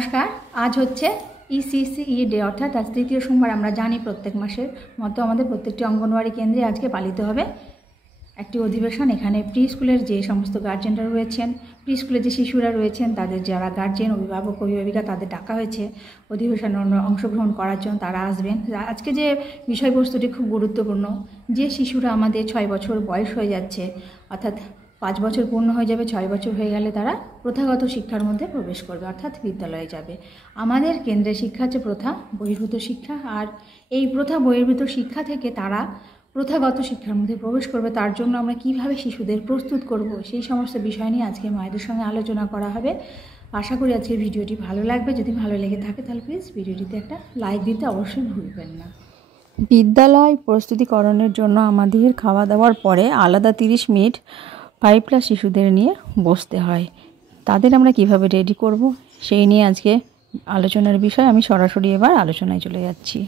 নমস্কার। আজ হচ্ছে ইসিসি ডে অর্থাৎ আজ তৃতীয় সোমবার। আমরা জানি প্রত্যেক মাসের মতো আমাদের প্রত্যেকটি অঙ্গনওয়াড়ি কেন্দ্রে আজকে পালিত হবে একটি অধিবেশন। এখানে প্রি স্কুলের যে সমস্ত গার্জেনরা রয়েছেন, প্রি স্কুলের যে শিশুরা রয়েছেন, তাদের যারা গার্জেন, অভিভাবক, অভিভাবিকা, তাদের ডাকা হয়েছে অধিবেশনে অংশগ্রহণ করার জন্য। তারা আসবেন। আজকে যে বিষয়বস্তুটি খুব গুরুত্বপূর্ণ, যে শিশুরা আমাদের 6 বছর বয়স হয়ে যাচ্ছে, অর্থাৎ 5 বছর পূর্ণ হয়ে যাবে, 6 বছর হয়ে গেলে তারা প্রথাগত শিক্ষার মধ্যে প্রবেশ করবে, অর্থাৎ বিদ্যালয়ে যাবে। আমাদের কেন্দ্রে শিক্ষা হচ্ছে প্রথা বহির্ভূত শিক্ষা, আর এই প্রথা বহির্ভূত শিক্ষা থেকে তারা প্রথাগত শিক্ষার মধ্যে প্রবেশ করবে। তার জন্য আমরা কিভাবে শিশুদের প্রস্তুত করব, সেই সমস্ত বিষয় নিয়ে আজকে মায়েদের সঙ্গে আলোচনা করা হবে। আশা করি আজকের ভিডিওটি ভালো লাগবে। যদি ভালো লেগে থাকে তাহলে প্লিজ ভিডিওটিতে একটা লাইক দিতে অবশ্যই ভুলবেন না। বিদ্যালয় প্রস্তুতিকরণের জন্য আমাদের খাওয়া দাওয়ার পরে আলাদা 30 মিনিট 5+ শিশুদের নিয়ে বসতে হয়। তাদের আমরা কিভাবে রেডি করব সেই নিয়ে আজকে আলোচনার বিষয়। আমি সরাসরি এবার আলোচনায় চলে যাচ্ছি।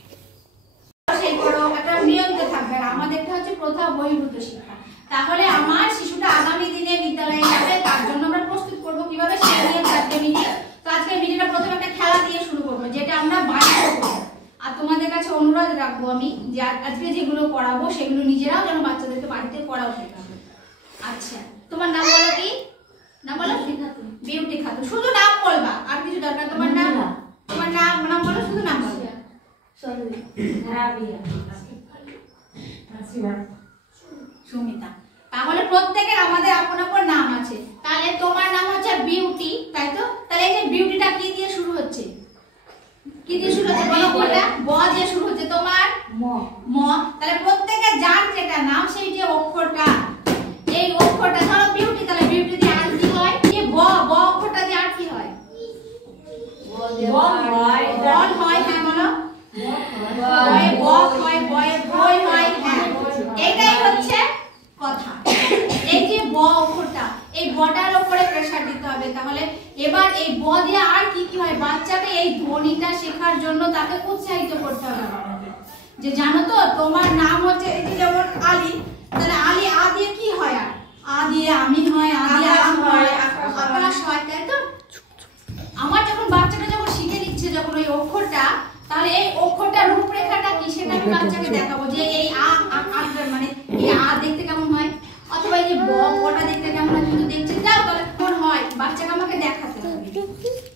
প্রথা বহির্ভূত শিক্ষা, তাহলে আমার শিশুটা আগামী দিনে বিদ্যালয়ে যাবে, তার জন্য আমরা প্রস্তুত করব কিভাবে, সেই নিয়ে আজকে মিটিং। তো আজকে মিটিংটা প্রথমে একটা খেলা দিয়ে শুরু করব, যেটা আমরা বাড়িতে করব। আর তোমাদের কাছে অনুরোধ রাখবো আমি যে আজকে যেগুলো করাবো সেগুলো নিজেরাও যেন বাচ্চাদেরকে বাড়িতে করাও শেখাবে। আচ্ছা, তোমার নাম বলো কি? নাম বলো বিউটি খাতুন। শুধু নাম বলবা, আর কিছু দরকার? তোমার নাম বলো, শুধু নাম বলো। সুমিতা। তাহলে প্রত্যেকের আমাদের আপন আপন নাম আছে। তাহলে তোমার নাম হচ্ছে বিউটি, তাই তো? তাহলে এই যে বিউটিটা কি দিয়ে শুরু হচ্ছে? কি দিয়ে শুরু হচ্ছে বলো? কোনটা? ব দিয়ে শুরু হচ্ছে। তোমার ম। তাহলে প্রত্যেকের যার যেটা নাম সেই যে অক্ষরটা, এই অক্ষরটা ধরো বিউটি, তাহলে বিউটি দিয়ে আর কি হয়? এই ব অক্ষরটা দিয়ে আর কি হয়? বল হয়। হ্যাঁ বলো। বই হয়। হ্যাঁ, এটাই হচ্ছে কথা। এই যে ব অক্ষরটা, এই বটার উপরে প্রেসার দিতে হবে। তাহলে এবার এই ব দিয়ে আর কি কি হয়? বাচ্চাকে এই ধ্বনিটা শেখার জন্য তাকে উৎসাহিত করতে হবে যে জানো তো তোমার নাম হচ্ছে, এই যে যেমন আলী, তাহলে আলী আ দিয়ে কি হয়? আর আ দিয়ে আমি হয়, আ দিয়ে আম হয়, আকাশ হয়, তাই তো? আমার যখন বাচ্চাটা যখন শিখে নিচ্ছে যখন ওই অক্ষরটা, তাহলে এই অক্ষরটার রূপরেখাটা কি সেটা আমি বাচ্চাকে দেখাবো যে এই আ মানে এই আ দেখতে কেমন হয়, অথবা এই যে বটা দেখতে কেমন হয়। কিন্তু দেখতে যাও তাহলে কোন হয়, বাচ্চাকে আমাকে দেখাতে হবে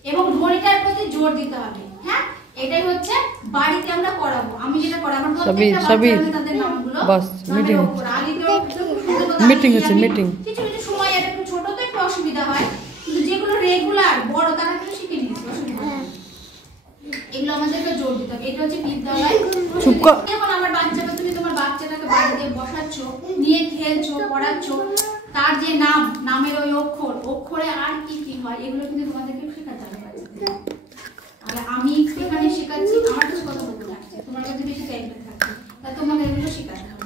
এবং ধ্বনিটার প্রতি জোর দিতে হবে। হ্যাঁ, এটাই হচ্ছে বাড়িতে আমরা করাবো। আমি যেটা করাবো প্রত্যেকটা বাচ্চাদের তাদের নামগুলো মিটিং হচ্ছে। কিছু কিছু সময় এটা একটু ছোট তো একটু অসুবিধা হয়, কিন্তু যেগুলো রেগুলার বড় তারা কিন্তু শিখে নিচ্ছে, অসুবিধা নেই। এগুলো আমাদেরকে জোর দিতে হবে। এটা হচ্ছে বিদ্যালয়। এখন আমার বাচ্চাকে, তুমি তোমার বাচ্চাটাকে বাড়িতে বসাচ্ছ, নিয়ে খেলছো, পড়াচ্ছ, তার যে নাম, নামের ওই অক্ষরে আর কি কি হয়, এগুলো কিন্তু তোমাদেরকে শেখাতে হবে। তাহলে আমি এখানে শেখাচ্ছি, আমার কাছে কথা বলতে লাগছে, তোমার কাছে বেশি টাইমটা থাকছে, তা তোমাকে এগুলো শেখাতে হবে।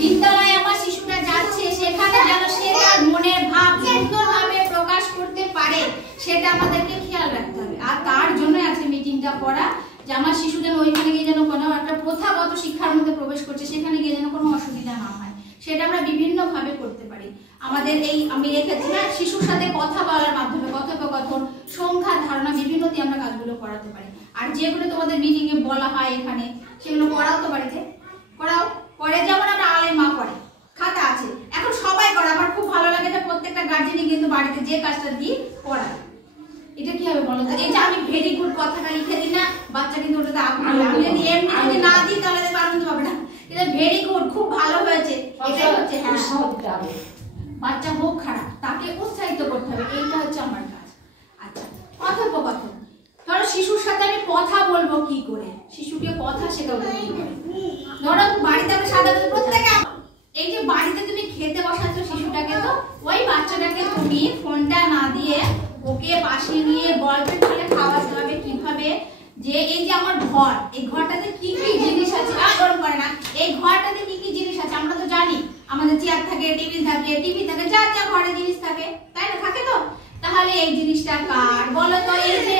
বিদ্যালয়ে আমার শিশুটা যাচ্ছে, সেখানে যেন সে তার মনের ভাব সুন্দরভাবে প্রকাশ করতে পারে, সেটা আমাদেরকে খেয়াল রাখতে হবে। আর তার জন্য আজকে মিটিংটা করা, যে আমার শিশু যেন ওইখানে গিয়ে যেন কোনো একটা প্রথাগত শিক্ষার মধ্যে প্রবেশ করছে, সেখানে গিয়ে যেন কোনো অসুবিধা না হয়, সেটা আমরা বিভিন্ন ভাবে করতে পারি। আমাদের এই আমি রেখেছি না, শিশুর সাথে কথা বলার মাধ্যমে কথোপকথন, সংখ্যার ধারণা, বিভিন্ন দিয়ে আমরা কাজগুলো করাতে পারি। আর যেগুলো তোমাদের মিটিং এ বলা হয় এখানে, সেগুলো করাও তো বাড়িতে করাও। করে যেমন আমরা আলের মা করে, খাতা আছে, এখন সবাই করে। আমার খুব ভালো লাগে যে প্রত্যেকটা গার্জেনই কিন্তু বাড়িতে যে কাজটা দিয়ে করায়। এটা কি হবে বলো তো? এই যে আমি ভেরি গুড কথাটা লিখে দিই না, বাচ্চা কিন্তু ওটাতে আগ্রহ লাগে। আমি যদি এমনি যদি না দিই তাহলে আনন্দ পাবে না। এটা ভেরি গুড, খুব ভালো হয়েছে, এটাই হচ্ছে হ্যাঁ, বাচ্চা হোক খারাপ, তাকে উৎসাহিত করতে হবে। এইটা হচ্ছে আমার কাজ। আচ্ছা, কথোপকথন। ধরো শিশুর সাথে আমি কথা বলবো কি করে, শিশুকে কথা শেখাবো কি করে। ধরো বাড়িতে আমরা সাধারণত প্রত্যেকে, এই যে বাড়িতে তুমি খেতে বসাচ্ছ শিশুটাকে, তো ওই বাচ্চাটাকে তুমি ফোনটা না দিয়ে ওকে পাশে নিয়ে গল্পের ছলে খাওয়াতে হবে। কিভাবে? যে এই যে আমার ঘর, এই ঘরটাতে কি কি জিনিস আছে, আর গরম করে না, এই ঘরটাতে কি কি জিনিস আছে আমরা তো জানি। আমাদের চেয়ার থাকে, টিভি থাকে, যা যা ঘরে জিনিস থাকে, তাই না? থাকে তো। তাহলে এই জিনিসটা কার বলো তো? এই যে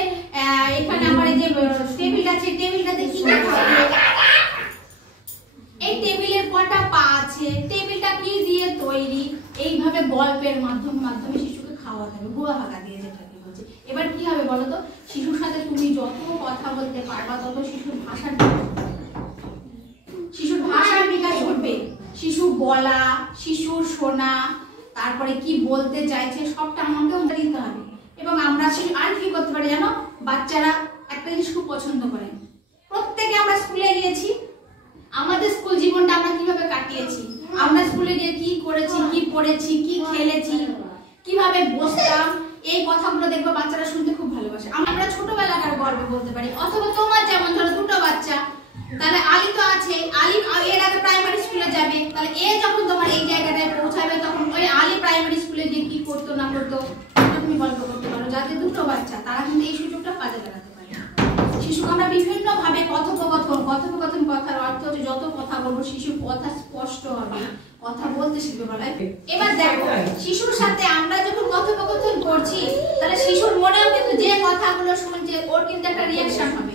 এখানে আমার এই যে টেবিল আছে, টেবিলটাতে কি কি থাকে, এই টেবিলের কটা পা আছে, টেবিলটা কি দিয়ে তৈরি, এইভাবে গল্পের মাধ্যমে শিশুকে খাওয়াতে হবে। গুয়া ভাগা দিয়ে যেটাকে বলছে। এবার কি হবে বলো তো? শিশুর সাথে তুমি যত কথা বলতে পারবা তত শিশুর ভাষার বিকাশ ঘটবে। শিশু বলা, শিশুর শোনা, তারপরে কি বলতে চাইছে সবটা আমাকে উত্তর দিতে হবে। এবং আমরা আর কি করতে পারি জানো? বাচ্চারা একটা জিনিস খুব পছন্দ করে। প্রত্যেকে আমরা স্কুলে গিয়েছি, আমাদের স্কুল জীবনটা আমরা কিভাবে কাটিয়েছি, আমরা স্কুলে গিয়ে কি করেছি, কি পড়েছি, কি খেলেছি, কিভাবে বসতাম, এই কথাগুলো দেখবো বাচ্চারা শুনতে খুব ভালোবাসে। আমরা ছোটবেলাকার গল্পে বলতে পারি। অথবা তোমার যেমন ধরো দুটো বাচ্চা, তাহলে আলী তো আছে, আলী এর আগে প্রাইমারি স্কুলে যাবে, তাহলে এ যখন তোমার এই জায়গাটায় পৌঁছাবে তখন ওই আলী প্রাইমারি স্কুলে গিয়ে কি করতো না করতো তুমি গল্প করতে পারো। যাদের দুটো বাচ্চা তারা কিন্তু এই সুযোগটা কাজে লাগাতে পারে। শিশুকে আমরা বিভিন্ন ভাবে কথোপকথন কথার অর্থ হচ্ছে যত কথা বলবো শিশুর কথা স্পষ্ট হবে, কথা বলতে শিখবে বলা। এবার দেখো শিশুর সাথে আমরা যখন কথোপকথন করছি তাহলে শিশুর মনেও কিন্তু যে কথাগুলো শুনছে ওর কিন্তু একটা রিঅ্যাকশন হবে।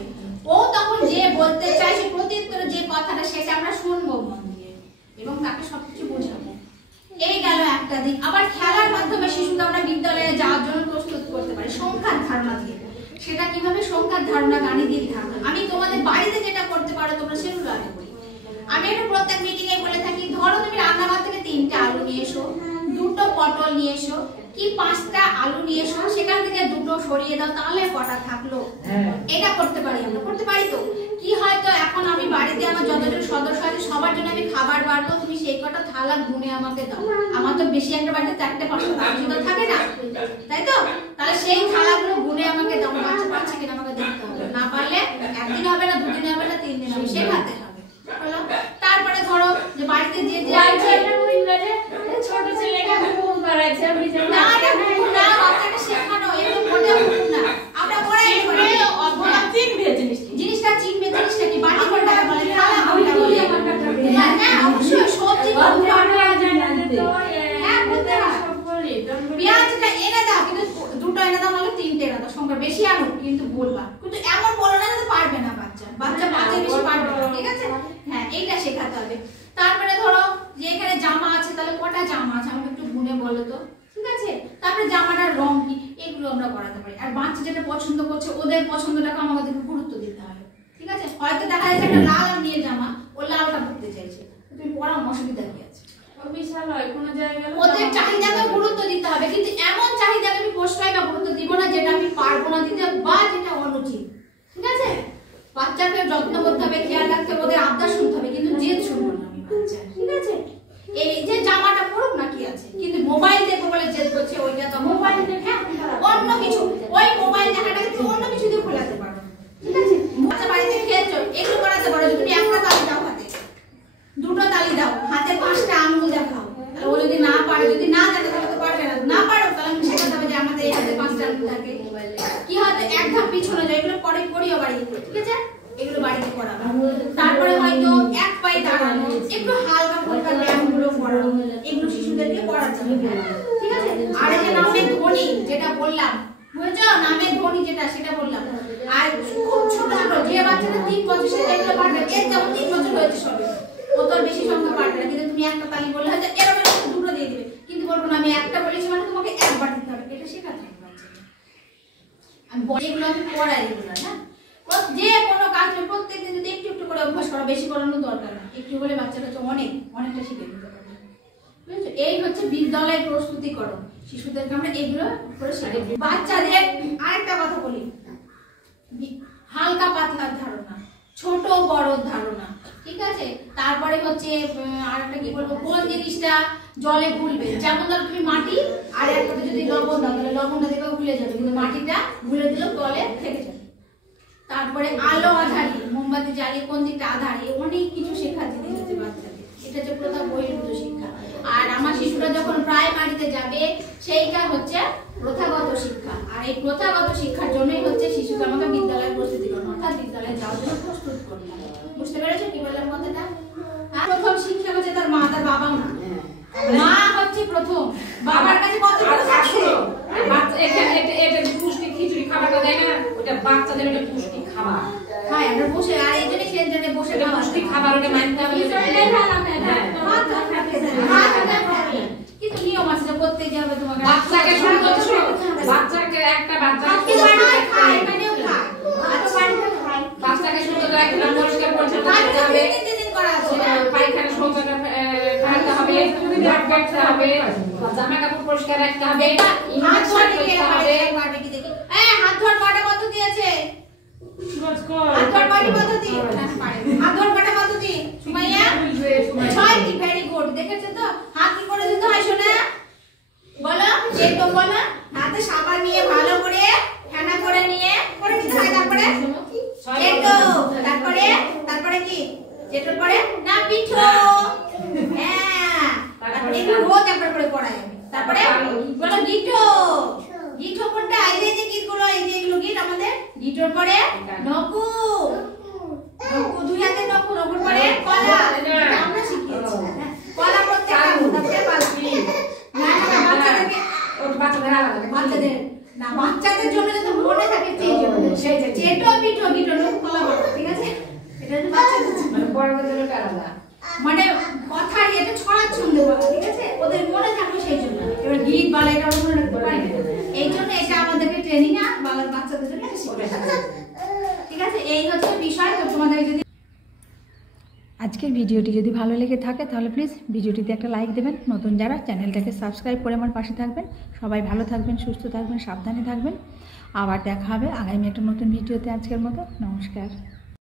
ও তখন যে বলতে চাইছে প্রত্যুত্তরে যে কথাটা সেটা আমরা শুনবো মন দিয়ে এবং তাকে সবকিছু বোঝাবো। এই গেল একটা দিক। আবার খেলার মাধ্যমে শিশুকে আমরা বিদ্যালয়ে যাওয়ার জন্য প্রস্তুত করতে পারি সংখ্যার ধারণা দিয়ে। সেটা কিভাবে? সংখ্যার ধারণা, গাণিতিক ধারণা। আমি তোমাদের বাড়িতে যেটা করতে পারো তোমরা সেগুলো আগে করি। আমি একটু প্রত্যেক মিটিং এ বলে থাকি, ধরো তুমি রান্নাঘর থেকে 3টে আলু নিয়ে এসো, 2টো পটল নিয়ে এসো, কি 5টা আলু নিয়ে এসো, সেখান থেকে 2টো সরিয়ে দাও, তাহলে কটা থাকলো? এটা করতে পারি আমরা, করতে পারি তো? কি হয়তো এখন আমি বাড়িতে আমার যতজন সদস্য আছে সবার জন্য আমি খাবার বাড়বো, তুমি সেই কটা থালা গুনে আমাকে দাও। আমার তো বেশি একটা বাড়িতে 4টে 5টা থালা থাকে না, তাই তো? তাহলে সেই থালাগুলো গুনে আমাকে দাও। বাচ্চা পাচ্ছে কিনা আমাকে দেখতে হবে, না পারলে একদিন হবে না, 2 দিন হবে না, 3 দিন হবে, শেখাতে হবে। তারপরে ধরো যে বাড়িতে যে ছোট ছেলেটা ঘুম পাড়াচ্ছে, না এটা ঘুম না, বাচ্চাকে শেখানো এগুলো মোটেও ঘুম না। আমরা পড়াই করে অভ্যাস চিনবে, জিনিসটা চিনবে। জিনিসটা কি? বাটি কোনটা বলে, থালা কোনটা বলে? হ্যাঁ অবশ্যই সবজি কোনটা হ্যাঁ বলতে সব বলে। পেঁয়াজটা এনে দাও, কিন্তু 2টো এনে দাও, নাহলে 3টে এনে দাও, সংখ্যা বেশি আনো কিন্তু বলবা। কিন্তু এমন বলো না যে পারবে না বাচ্চা বাচ্চা বেশি পারবে না, ঠিক আছে? হ্যাঁ এইটা শেখাতে হবে। তারপরে ধরো যে এখানে জামা আছে, তাহলে কটা জামা আছে আমাকে একটু গুনে বলো তো, ঠিক আছে? তারপরে জামাটার রং কি, এগুলো আমরা করাতে পারি। আর বাচ্চা যেটা পছন্দ করছে ওদের পছন্দটাকে আমাদের গুরুত্ব দিতে হবে, ঠিক আছে? হয়তো দেখা যাচ্ছে একটা লাল আর নীল জামা, ও লালটা পরতে চাইছে, তুমি পরাও, অসুবিধা কি আছে? বিশাল হয় কোনো জায়গায় ওদের চাহিদাকে গুরুত্ব দিতে হবে। কিন্তু এমন চাহিদাকে আমি পোষাই বা গুরুত্ব দিব না যেটা আমি পারবো না দিতে বা যেটা অনুচিত, ঠিক আছে? বাচ্চাকে যত্ন করতে হবে, খেয়াল রাখতে হবে, ওদের আবদার শুনতে হবে, কিন্তু জেদ শুনবো না আমি বাচ্চা, ঠিক আছে? এই যে জামাটা পরুক না কি আছে, কিন্তু মোবাইল দেখবো বলে জেদ করছে, ওইটা তো মোবাইল দেখে অন্য কিছু, ওই মোবাইল দেখাটাকে তুমি অন্য কিছু দিয়ে খোলাতে পারো, ঠিক আছে? বাচ্চা বাড়িতে খেলছো, এগুলো করাতে পারো। তুমি একটা তালি দাও হাতে, 2টো তালি দাও, হাতে 5টা আঙ্গুল দেখাও। ও যদি না পারে, যদি না জানে তাহলে তো পারবে না। না পারো তাহলে আমি শেখাতে হবে যে আমাদের এই হাতে 5টা আঙ্গুল থাকে। কি হয়তো এক ধাপ পিছনে যায়, এগুলো পরে করিও বাড়িতে, ঠিক আছে? এগুলো বাড়িতে করাবে। তারপরে হয়তো এক পায়ে দাঁড়ানো, একটু হালকা ফুলকা ব্যায়ামগুলো করানো, এগুলো শিশুদেরকে করাতে হবে, ঠিক আছে? আর এই যে নামের ধ্বনি যেটা বললাম, বুঝছো? নামের ধ্বনি যেটা সেটা বললাম। আর খুব ছোট ছোট যে বাচ্চাটা 3 বছর সে এগুলো পারবে, এর যেমন 3 বছর হয়েছে সবে, ও তো বেশি সংখ্যা পারবে না। কিন্তু তুমি একটা তালি বললে হয়তো এরকম 2টো দিয়ে দিবে, কিন্তু বলবো না আমি একটা বলেছি মানে তোমাকে একবার দিতে হবে, এটা শেখাতে হবে বাচ্চাকে। আমি এগুলো আমি পড়াই এগুলো না, যে কোনো কাজ প্রত্যেকদিন যদি একটু একটু করে অভ্যাস করা, বেশি করানোর দরকার না, একটু করে বাচ্চাটা তো অনেকটা শিখে নিতে পারবে, বুঝছো? এই হচ্ছে বিদ্যালয়ের প্রস্তুতিকরণ। শিশুদেরকে আমরা এগুলো করে শিখে দিই। বাচ্চাদের আরেকটা কথা বলি, হালকা পাতলার ধারণা, ছোট বড় ধারণা, ঠিক আছে? তারপরে হচ্ছে আরেকটা কি বলবো, কোন জিনিসটা জলে গুলবে। যেমন ধরো তুমি মাটি আর একটাতে যদি লবণ দাও, তাহলে লবণটা দেখবে গুলে যাবে, কিন্তু মাটিটা গুলে দিলেও তলে থেকে যাবে। তারপরে আলো আধারি, মোমবাতি জ্বালিয়ে কোন দিকটা আধারি, অনেক কিছু শেখার জিনিস আছে বাচ্চাদের। এটা হচ্ছে প্রথম বহির্ভূত শিক্ষা। আর আমার শিশুরা যখন প্রাইমারিতে যাবে সেইটা হচ্ছে প্রথাগত শিক্ষা। আর এই প্রথাগত শিক্ষার জন্যই হচ্ছে শিশুকে আমাকে বিদ্যালয়ে প্রস্তুতি করতে, অর্থাৎ বিদ্যালয়ে যাওয়ার জন্য প্রস্তুত করতে হবে। বুঝতে পেরেছো কি বললাম কথাটা? প্রথম শিক্ষা হচ্ছে তার মা, তার বাবা না। মা হচ্ছে প্রথম, বাবার কাছে কত বড় থাকছে। বাচ্চা এটা পুষ্টি খিচুড়ি খাবারটা দেয় না, ওটা বাচ্চাদের ওটা পুষ্টি খাবার খায়। আমরা বসে আর এই জন্যই সেন্টারে বসে পুষ্টি খাবার ওটা মানতে হবে। কিন্তু নিয়ম আছে, করতে যাবে তোমাকে। বাচ্চাকে শুরু করতে, বাচ্চাকে একটা বাচ্চা রাখতে হবে, জামা কাপড় পরিষ্কার রাখতে হবে, হাত ধোয়া দেখি পারবে কি দেখি। হাত ধোয়ার কয়টা পদ্ধতি আছে? হাত ধোয়ার কয়টি পদ্ধতি? হাত ধোয়ার কয়টা পদ্ধতি? সুমাইয়া 6টি। Very good. দেখেছো তো হাত কি করে দিতে হয় শোনা? বলো একদম বলো। হাতে সাবান নিয়ে ভালো করে ফেনা করে নিয়ে করে দিতে হয়। তারপরে তারপরে কি যেটার পরে না পিঠো। হ্যাঁ তারপরে রোজ একবার করে পড়াই আমি। তারপরে বলো গিটো। গিটো কোনটা? এই যে গিটগুলো, এই যে এগুলো গিট আমাদের। গিটোর পরে নকু। নকু দুই হাতে নকু। নকুর পরে কলা। এটা আমরা শিখিয়েছি। কলা প্রত্যেকটা। তারপরে বালতি। না না বাচ্চাদেরকে বাচ্চাদের না বাচ্চাদের জন্য যদি মনে থাকে চেটো পিঠো গিটো নকু কলা বলো। ঠিক আছে? এটা হচ্ছে বাচ্চাদের জন্য। বড়দের জন্য আলাদা। মানে কথা এটা ছড়াচ্ছন্দে বলা। ঠিক আছে? ওদের মনে থাকবে সেই জন্য। এবার গীত বলে এটা মনে রাখতে পারে। এই জন্য এটা আমাদেরকে ট্রেনিং বলার বাচ্চাদের জন্য শিখাতে। ঠিক আছে? এই হচ্ছে বিষয়। তো তোমাদের যদি আজকের ভিডিওটি যদি ভালো লেগে থাকে তাহলে প্লিজ ভিডিওটিতে একটা লাইক দেবেন। নতুন যারা চ্যানেলটাকে সাবস্ক্রাইব করে আমার পাশে থাকবেন। সবাই ভালো থাকবেন, সুস্থ থাকবেন, সাবধানে থাকবেন। আবার দেখা হবে আগামী একটা নতুন ভিডিওতে। আজকের মতো নমস্কার।